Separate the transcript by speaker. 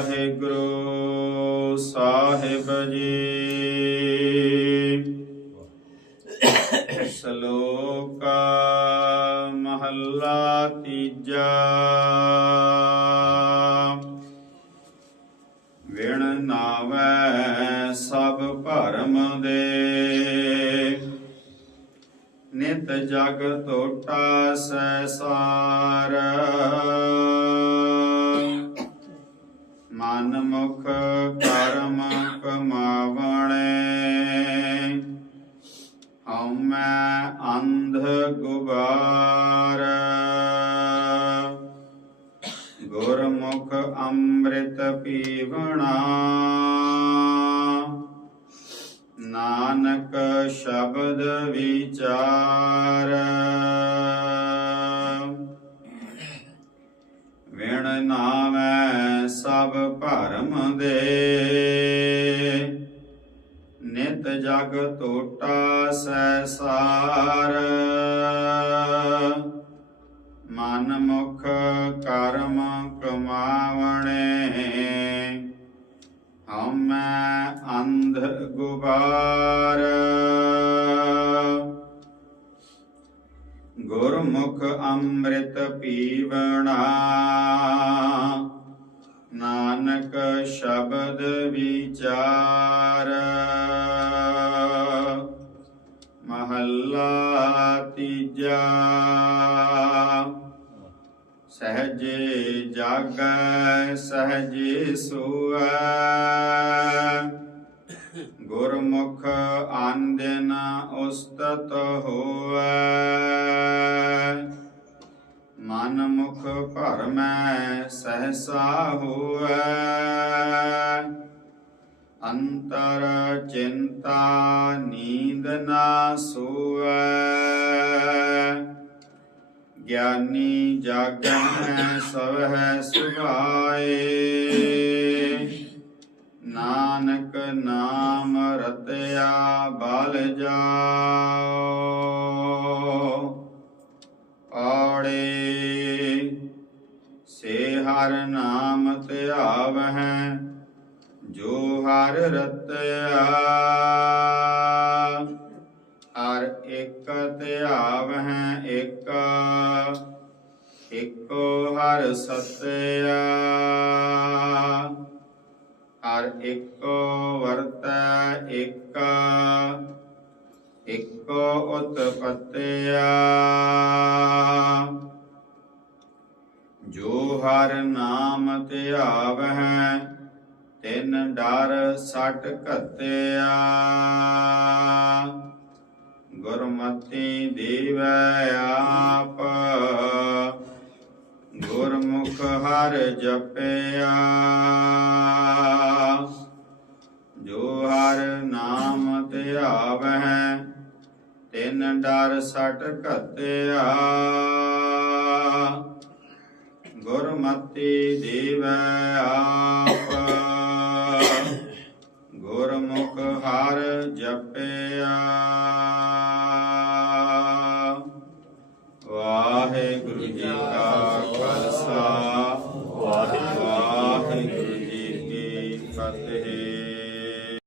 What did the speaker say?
Speaker 1: ਵਾਹਿਗੁਰੂ ਸਾਹਿਬ ਜੀ। ਸ਼ਲੋਕ ਮਹੱਲਾ ਤੀਜਾ। ਵਿਣ ਨਾਵੇ ਸਭ ਭਰਮ ਦੇ। ਨਿਤ ਜਗ ਟੋਟਾ ਸੈਸਾਰ ਮਨ ਮੁਖ ਕਰਮ ਕਮਾਵਣੇ। ਹਉ ਮੈਂ ਅੰਧ ਗੁਬਾਰ। ਗੁਰਮੁਖ ਅੰਮ੍ਰਿਤ ਪੀਵਣਾ। ਨਾਨਕ ਸ਼ਬਦ ਵਿਚਾਰ। ਨਾਮੈ ਸਭ ਭਰਮ ਦੇ। ਨਿਤ ਜਗ ਟੋਟਾ ਸੈਸਾਰ ਮਨ ਮੁਖ ਕਰਮ ਕਮਾਵਣੇ। ਹਉਮੈ ਅੰਧ ਗੁਬਾਰ। ਗੁਰਮੁਖ ਅੰਮ੍ਰਿਤ ਪੀਵਣਾ। ਨਾਨਕ ਸ਼ਬਦ ਵਿਚਾਰ। ਮਹੱਲਾ ਤੀਜਾ। ਸਹਜੇ ਜਾਗੈ, ਸਹਜੇ ਸੋਐ। ਗੁਰਮੁਖ ਆਨੰਦਨ ਉਸਤਤ ਹੋਵੈ ਮਨ ਮੁਖ ਭਰਮੈ ਸਹਸਾ ਹੋਵੈ ਅੰਤਰ ਚਿੰਤਾ ਨੀਂਦ ਨਾ ਸੋਵੈ ਗਿਆਨੀ ਸਭ ਸਵਹਿ ਸੁਭਾਏ। ਨਾਨਕ ਨਾਮ ਰਤਿਆ ਬਲ ਜਾਓ। ਸੇ ਹਰ ਨਾਮ ਧਿਆਵਹਿ ਜੋ ਹਰ ਰਤਿਆ। ਹਰ ਇੱਕ ਧਿਆਵਹਿ ਇੱਕ, ਇੱਕੋ ਹਰ ਸਤਿਆ। ਹਰ ਇੱਕੋ ਵਰਤੈ ਇੱਕ, ਇੱਕੋ ਉਤਪਤਿਆ। ਜੋ ਹਰ ਨਾਮ ਧਿਆਵਹਿ ਤਿਨ ਡਰ ਸਟ ਘਤਿਆ। ਗੁਰਮਤਿ ਦੇਵੈ ਆਪ, ਗੁਰਮੁਖ ਹਰ ਜਪਿਆ। ਜੋ ਹਰ ਨਾਮ ਧਿਆਵਹਿ ਤਿਨ ਡਰ ਸਟ ਘਤਿਆ। ਗੁਰਮਤਿ ਦੇਵੈ ਆਪ। ਗੁਰਮੁਖ ਹਰ ਜਪਿਆ।